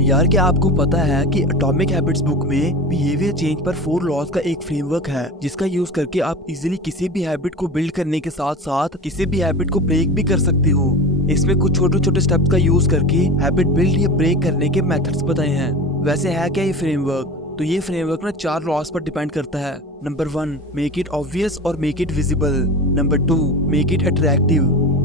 यार क्या आपको पता है कि एटॉमिक हैबिट्स बुक में बिहेवियर चेंज पर 4 लॉज का एक फ्रेमवर्क है जिसका यूज करके आप इजीली किसी भी हैबिट को बिल्ड करने के साथ साथ किसी भी हैबिट को ब्रेक भी कर सकते हो। इसमें कुछ छोटे छोटे स्टेप्स का यूज करके हैबिट बिल्ड या ब्रेक करने के मेथड्स बताए हैं। वैसे है क्या ये फ्रेमवर्क? तो ये फ्रेमवर्क ना 4 लॉज पर डिपेंड करता है। नंबर 1, मेक इट ऑब्वियस और make it visible. Number 2, make it attractive.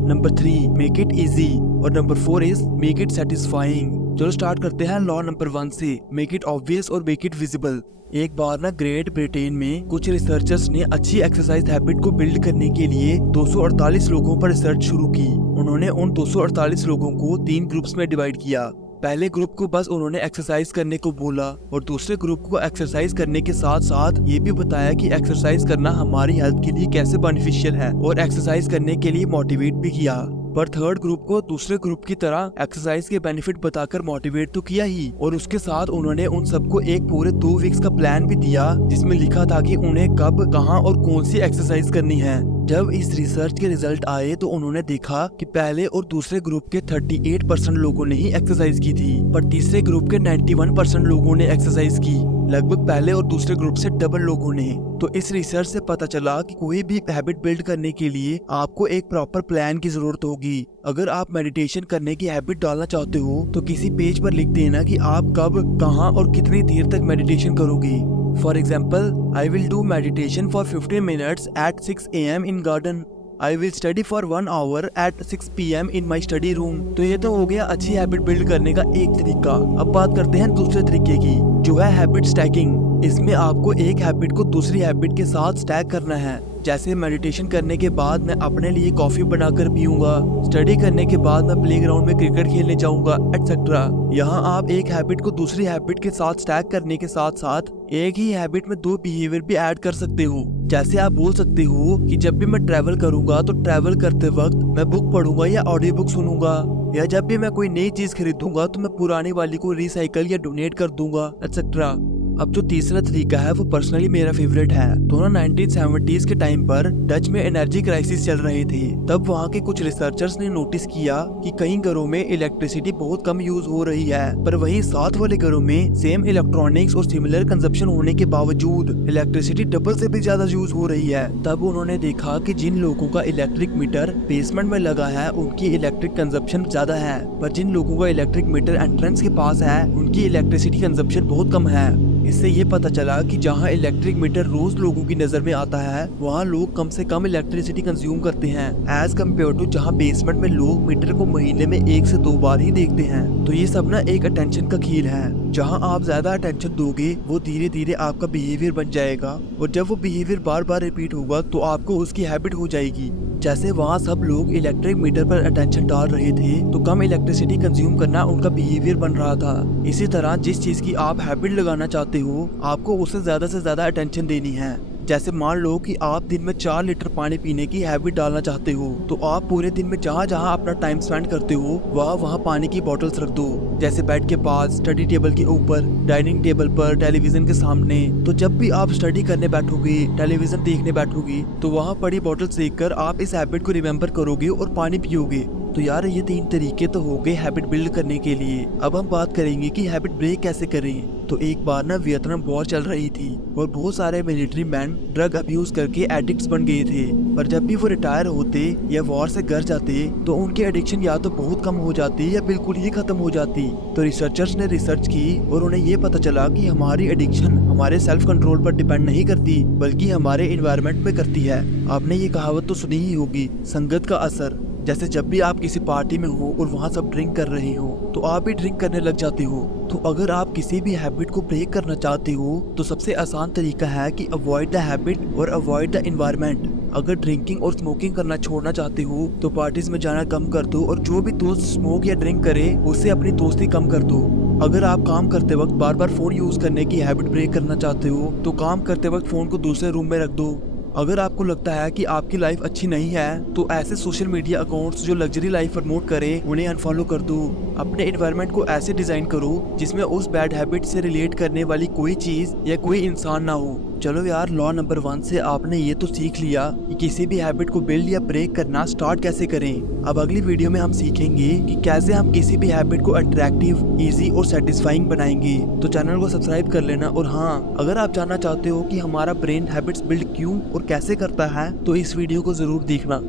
Number 3, make it easy. और number 4 is make it satisfying. चलो स्टार्ट करते हैं लॉ नंबर 1 से, मेक इट ऑब्वियस और मेक इट विजिबल। एक बार ना ग्रेट ब्रिटेन में कुछ रिसर्चर्स ने अच्छी एक्सरसाइज हैबिट को बिल्ड करने के लिए 248 लोगों पर रिसर्च शुरू की। उन्होंने उन 248 लोगों को 3 ग्रुप्स में डिवाइड किया। पहले ग्रुप को बस उन्होंने एक्सरसाइज करने को बोला और दूसरे ग्रुप को एक्सरसाइज करने के साथ साथ ये भी बताया कि एक्सरसाइज करना हमारी हेल्थ के लिए कैसे बेनिफिशियल है और एक्सरसाइज करने के लिए मोटिवेट भी किया। पर थर्ड ग्रुप को दूसरे ग्रुप की तरह एक्सरसाइज के बेनिफिट बताकर मोटिवेट तो किया ही, और उसके साथ उन्होंने उन सबको एक पूरे 2 वीक्स का प्लान भी दिया जिसमें लिखा था कि उन्हें कब, कहां और कौन सी एक्सरसाइज करनी है। जब इस रिसर्च के रिजल्ट आए तो उन्होंने देखा कि पहले और दूसरे ग्रुप के 38% लोगों ने ही एक्सरसाइज की थी, पर तीसरे ग्रुप के 91% लोगों ने एक्सरसाइज की, लगभग पहले और दूसरे ग्रुप से डबल लोगों ने। तो इस रिसर्च से पता चला कि कोई भी हैबिट बिल्ड करने के लिए आपको एक प्रॉपर प्लान की जरूरत होगी। अगर आप मेडिटेशन करने की हैबिट डालना चाहते हो तो किसी पेज पर लिख देना कि आप कब, कहां और कितनी देर तक मेडिटेशन करोगे। For example, I will do meditation for 15 minutes at 6 AM in garden. I will study for 1 hour at 6 PM in my study room. तो ये तो हो गया अच्छी हैबिट बिल्ड करने का एक तरीका। अब बात करते हैं दूसरे तरीके की, जो है हैबिट स्टैकिंग। इसमें आपको एक हैबिट को दूसरी हैबिट के साथ स्टैक करना है। जैसे मेडिटेशन करने के बाद मैं अपने लिए कॉफी बनाकर पीऊंगा, स्टडी करने के बाद मैं प्लेग्राउंड में क्रिकेट खेलने जाऊंगा, एटसेट्रा। यहाँ आप एक हैबिट को दूसरी हैबिट के साथ स्टैक करने के साथ साथ एक ही हैबिट में 2 बिहेवियर भी ऐड कर सकते हो। जैसे आप बोल सकते हो कि जब भी मैं ट्रैवल करूंगा तो ट्रैवल करते वक्त मैं बुक पढ़ूंगा या ऑडियो बुक सुनूंगा, या जब भी मैं कोई नई चीज खरीदूंगा तो मैं पुरानी वाली को रिसाइकल या डोनेट कर दूंगा, एटसेट्रा। अब जो तीसरा तरीका है वो पर्सनली मेरा फेवरेट है। तो ना 1970s के टाइम पर डच में एनर्जी क्राइसिस चल रहे थे। तब वहाँ के कुछ रिसर्चर्स ने नोटिस किया कि कई घरों में इलेक्ट्रिसिटी बहुत कम यूज हो रही है, पर वहीं साथ वाले घरों में सेम इलेक्ट्रॉनिक्स और सिमिलर कंजप्शन होने के बावजूद इलेक्ट्रिसिटी डबल से भी ज्यादा यूज हो रही है। तब उन्होंने देखा कि जिन लोगों का इलेक्ट्रिक मीटर बेसमेंट में लगा है उनकी इलेक्ट्रिक कंजप्शन ज्यादा है, पर जिन लोगों का इलेक्ट्रिक मीटर एंट्रेंस के पास है उनकी इलेक्ट्रिसिटी कंजप्शन बहुत कम है। इससे ये पता चला कि जहाँ इलेक्ट्रिक मीटर रोज लोगों की नजर में आता है वहाँ लोग कम से कम इलेक्ट्रिसिटी कंज्यूम करते हैं एज कम्पेयर टू जहाँ बेसमेंट में लोग मीटर को महीने में 1 से 2 बार ही देखते हैं। तो ये सब ना एक अटेंशन का खेल है। जहाँ आप ज्यादा अटेंशन दोगे वो धीरे धीरे आपका बिहेवियर बन जाएगा, और जब वो बिहेवियर बार बार रिपीट होगा तो आपको उसकी हैबिट हो जाएगी। जैसे वहाँ सब लोग इलेक्ट्रिक मीटर पर अटेंशन डाल रहे थे तो कम इलेक्ट्रिसिटी कंज्यूम करना उनका बिहेवियर बन रहा था। इसी तरह जिस चीज की आप हैबिट लगाना चाहते हो आपको उसे ज्यादा से ज्यादा अटेंशन देनी है। जैसे मान लो कि आप दिन में 4 लीटर पानी पीने की हैबिट डालना चाहते हो, तो आप पूरे दिन में जहाँ जहाँ अपना टाइम स्पेंड करते हो वहाँ पानी की बोतल्स रख दो। जैसे बेड के पास, स्टडी टेबल के ऊपर, डाइनिंग टेबल पर, टेलीविजन के सामने। तो जब भी आप स्टडी करने बैठोगे, टेलीविजन देखने बैठोगे, तो वहाँ पड़ी बोतल्स देखकर आप इस हैबिट को रिमेम्बर करोगे और पानी पियोगे। तो यार ये 3 तरीके तो हो गए हैबिट बिल्ड करने के लिए। अब हम बात करेंगे कि हैबिट ब्रेक कैसे करें। तो एक बार ना वियतनाम वॉर चल रही थी और बहुत सारे मिलिट्री मैन ड्रग अब्यूज करके एडिक्ट्स बन गए थे, पर जब भी वो रिटायर होते या वॉर से घर जाते तो उनकी एडिक्शन या तो बहुत कम हो जाती या बिल्कुल ही खत्म हो जाती। तो रिसर्चर्स ने रिसर्च की और उन्हें ये पता चला कि हमारी एडिक्शन हमारे सेल्फ कंट्रोल पर डिपेंड नहीं करती बल्कि हमारे एनवायरनमेंट पे करती है। आपने ये कहावत तो सुनी ही होगी, संगत का असर। जैसे जब भी आप किसी पार्टी में हो और वहाँ सब ड्रिंक कर रहे हो तो आप भी ड्रिंक करने लग जाते हो। तो अगर आप किसी भी हैबिट को ब्रेक करना चाहते हो तो सबसे आसान तरीका है कि अवॉइड द हैबिट और अवॉइड द एनवायरनमेंट। अगर ड्रिंकिंग और स्मोकिंग करना छोड़ना चाहते हो तो पार्टीज में जाना कम कर दो, और जो भी दोस्त स्मोक या ड्रिंक करे उससे अपनी दोस्ती कम कर दो। अगर आप काम करते वक्त बार बार फोन यूज करने की हैबिट ब्रेक करना चाहते हो तो काम करते वक्त फोन को दूसरे रूम में रख दो। अगर आपको लगता है कि आपकी लाइफ अच्छी नहीं है तो ऐसे सोशल मीडिया अकाउंट्स जो लग्जरी लाइफ प्रमोट करें उन्हें अनफॉलो कर दो। अपने एनवायरनमेंट को ऐसे डिजाइन करो जिसमें उस बैड हैबिट से रिलेट करने वाली कोई चीज या कोई इंसान ना हो चलो यार, लॉ नंबर 1 से आपने ये तो सीख लिया कि किसी भी हैबिट को बिल्ड या ब्रेक करना स्टार्ट कैसे करें। अब अगली वीडियो में हम सीखेंगे कि कैसे हम किसी भी हैबिट को अट्रैक्टिव, इजी और सेटिस्फाइंग बनाएंगे। तो चैनल को सब्सक्राइब कर लेना। और हाँ, अगर आप जानना चाहते हो कि हमारा ब्रेन हैबिट्स बिल्ड क्यों और कैसे करता है तो इस वीडियो को जरूर देखना।